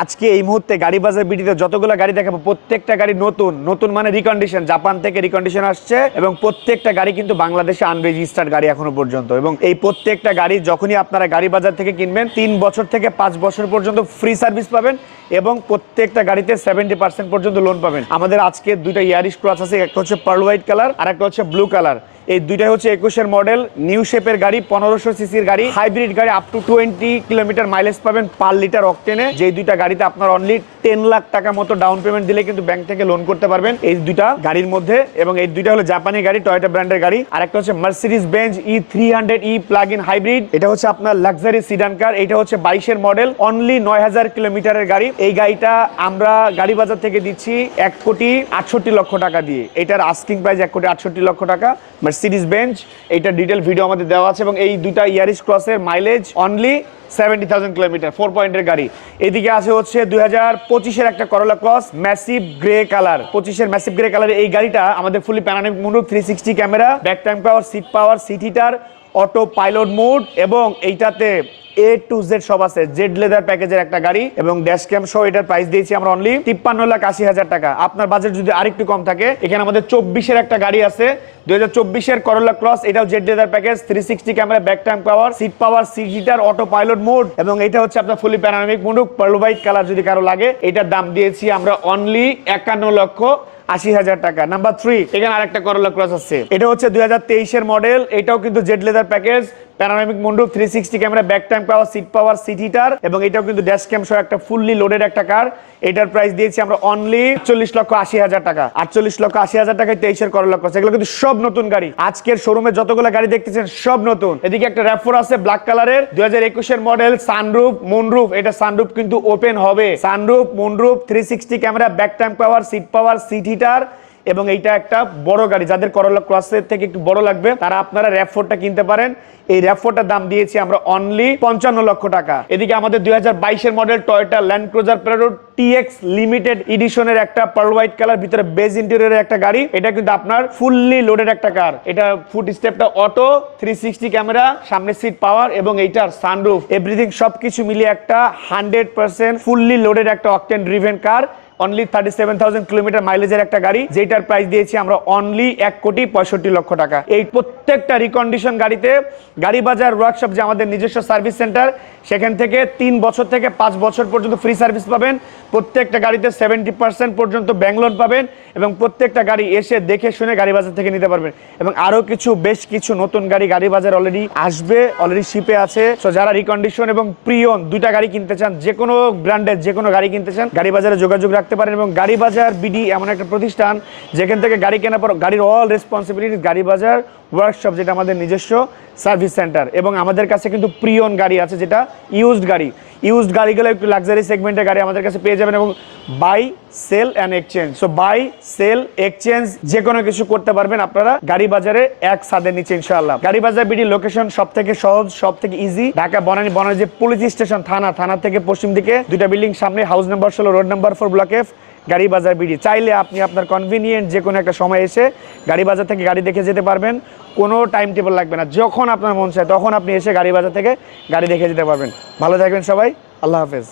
আজকে এই মুহূর্তে গাড়ি বাজার বিডিতে যতগুলো গাড়ি দেখাবো প্রত্যেকটা গাড়ি নতুন নতুন মানে রিকন্ডিশন, জাপান থেকে রিকন্ডিশন আসছে এবং প্রত্যেকটা গাড়ি কিন্তু বাংলাদেশে আনরেজিস্টার্ড গাড়ি এখনো পর্যন্ত। এবং এই প্রত্যেকটা গাড়ি যখনই আপনারা গাড়ি বাজার থেকে কিনবেন 3 বছর থেকে 5 বছর পর্যন্ত ফ্রি সার্ভিস পাবেন এবং প্রত্যেকটা গাড়িতে 70% পর্যন্ত লোন পাবেন। আমাদের আজকে দুইটা ইয়ারিশ ক্রস আছে, একটা হচ্ছে পার্ল হোয়াইট কালার আর একটা হচ্ছে ব্লু কালার। এই দুইটাই হচ্ছে 21-এর মডেল, নিউ শেপের গাড়ি, 1500 সিসির গাড়ি, হাইব্রিড গাড়ি, আপ টু 20 কিলোমিটার মাইলেজ পাবেন পার লিটার অকটেনে। যেই দুইটা গাড়িতে আপনার অনলি 10 লাখ টাকা মতো ডাউন পেমেন্ট দিলে কিন্তু ব্যাংক থেকে লোন করতে পারবেন এই দুইটা গাড়ির মধ্যে। এবং এই দুইটা হলো জাপানি গাড়ি, টয়োটা ব্র্যান্ডের গাড়ি। আর একটা হচ্ছে Mercedes Benz E300e plug in hybrid, এটা হচ্ছে আপনার লাক্সারি সিডান কার। এটা হচ্ছে 22-এর মডেল, অনলি 9000 কিলোমিটারের গাড়ি। এই গাড়িটা আমরা গাড়ি বাজার থেকে দিচ্ছি 1,68,00,000 টাকা দিয়ে। এটার আস্কিং প্রাইস 1,68,00,000 টাকা। মার্সিডিজ বেঞ্জ, এইটা ডিটেল ভিডিও আমাদের দেওয়া আছে। এবং এই দুইটা ইয়ারিশ ক্রসের মাইলেজ অনলি 70,000 কিলোমিটার, 4 পয়েন্টের গাড়ি। এদিকে আছে হচ্ছে 2025-এর একটা Corolla cross massive grey colour. 25-এর ম্যাসিভ গ্রে কালার এই গাড়িটা আমাদের fully panoramic moonroof, 360 camera, back time power, seat heater, auto pilot mode এবং এইটাতে A to Z সব আছে। জেড লেদার প্যাকেজের একটা গাড়ি এবং ড্যাশ ক্যাম সহ এটার প্রাইস দিয়েছি আমরা অনলি 53,80,000 টাকা। আপনার বাজেট যদি আরেকটু কম থাকে, এখানে আমাদের 24-এর একটা গাড়ি আছে, 2024-এর করোলা ক্রস, এটাও Z leather package, 360 camera, back time power, seat heater, auto pilot mode এবং এটা হচ্ছে আপনার fully panoramic moonroof, pearl white colour যদি কারো লাগে। এটার দাম দিয়েছি আমরা অনলি 51,80,000 টাকা। নাম্বার 3, এখানে আরেকটা করোলা ক্রস আছে, এটা হচ্ছে 2023-এর মডেল, এটাও কিন্তু Z leather package, panoramic moonroof, 360 camera, back time power, seat heater এবং এটাও কিন্তু ড্যাশ ক্যাম সহ একটা ফুললি লোডেড একটা কার। এটার প্রাইস দিয়েছি আমরা অনলি 48,80,000 টাকা। 48,80,000 টাকায় 23-এর করোলা ক্রস। এগুলো কিন্তু সব নতুন গাড়ি। আজকের শোরুমে যতগুলো গাড়ি দেখতেছেন সব নতুন। এদিকে একটা RAV4 আছে ব্ল্যাক কালারের, 2021-এর মডেল, সানরুফ, মুনরুফ। এটা সানরুফ কিন্তু ওপেন হবে। Sunroof, moonroof, 360 camera, back time power, seat heater এবং এইটা একটা বড় গাড়ি। যাদের করোলা ক্রসের থেকে একটু বড় লাগবে তারা আপনারা RAV4টা কিনতে পারেন। এই RAV4টার দাম দিয়েছি আমরা অনলি 55 লক্ষ টাকা। এদিকে আমাদের 2022-এর model Toyota Land Cruiser Prado TX limited এডিশনের একটা পার্ল হোয়াইট কালার, ভিতরে বেজ ইন্টেরিয়রের একটা গাড়ি। এটা কিন্তু আপনার ফুললি লোডেড একটা কার। এটা ফুট স্টেপটা অটো, 360 ক্যামেরা, সামনে সিট পাওয়ার এবং এইটার সানরুফ, এভরিথিং সবকিছু মিলিয়ে একটা 100% ফুললি লোডেড একটা octane driven car. Only 37,000 kilometre মাইলেজের একটা গাড়ি, যেটার প্রাইস দিয়েছি আমরা অনলি 1,65,00,000 টাকা। এই প্রত্যেকটা রিকন্ডিশন গাড়িতে গাড়ি বাজার ওয়ার্কশপ, যে আমাদের নিজস্ব সার্ভিস সেন্টার, সেখান থেকে 3 বছর থেকে 5 বছর পর্যন্ত ফ্রি সার্ভিস পাবেন। প্রত্যেকটা গাড়িতে 70% পর্যন্ত ব্যাংক লোন পাবেন এবং প্রত্যেকটা গাড়ি এসে দেখে শুনে গাড়ি বাজার থেকে নিতে পারবেন। এবং আরো বেশ কিছু নতুন গাড়ি গাড়ি বাজার অলরেডি আসবে, অলরেডি শিপে আছে। সো যারা রিকন্ডিশন এবং প্রিয়ন দুইটা গাড়ি কিনতে চান, যে কোনো ব্র্যান্ডের যে কোনো গাড়ি কিনতে চান, গাড়ি বাজারে যোগাযোগ রাখতে পারেন। এবং গাড়ি বাজার বিডি এমন একটা প্রতিষ্ঠান যেখান থেকে গাড়ি কেনার পর গাড়ির অল রেসপন্সিবিলিটি গাড়ি বাজার ওয়ার্কশপ, যেটা আমাদের নিজস্ব সার্ভিস সেন্টার। এবং আমাদের কাছে কিন্তু প্রিয়ন গাড়ি আছে, যেটা ইউজড গাড়িগুলো একটু লাক্সারি সেগমেন্টের গাড়ি আমাদের কাছে পেয়ে যাবেন। এবং buy sell and exchange, so buy sell exchange যে কোনো কিছু করতে পারবেন আপনারা গাড়ি বাজারে এক ছাদের নিচে ইনশাআল্লাহ। গাড়ি বাজার বিডি লোকেশন সব থেকে সহজ, সব থেকে ইজি, ঢাকা বনানী যে পুলিশ স্টেশন, থানা থেকে পশ্চিম দিকে 2টা বিল্ডিং সামনে, house number 16, road number 4, block F, গাড়ি বাজার বিডি। চাইলে আপনি আপনার কনভিনিয়েন্ট যে কোনো একটা সময় এসে গাড়ি বাজার থেকে গাড়ি দেখে যেতে পারবেন। কোনো টাইম টেবিল লাগবে না, যখন আপনার মন চায় তখন আপনি এসে গাড়ি বাজার থেকে গাড়ি দেখে যেতে পারবেন। ভালো থাকবেন সবাই, আল্লাহ হাফেজ।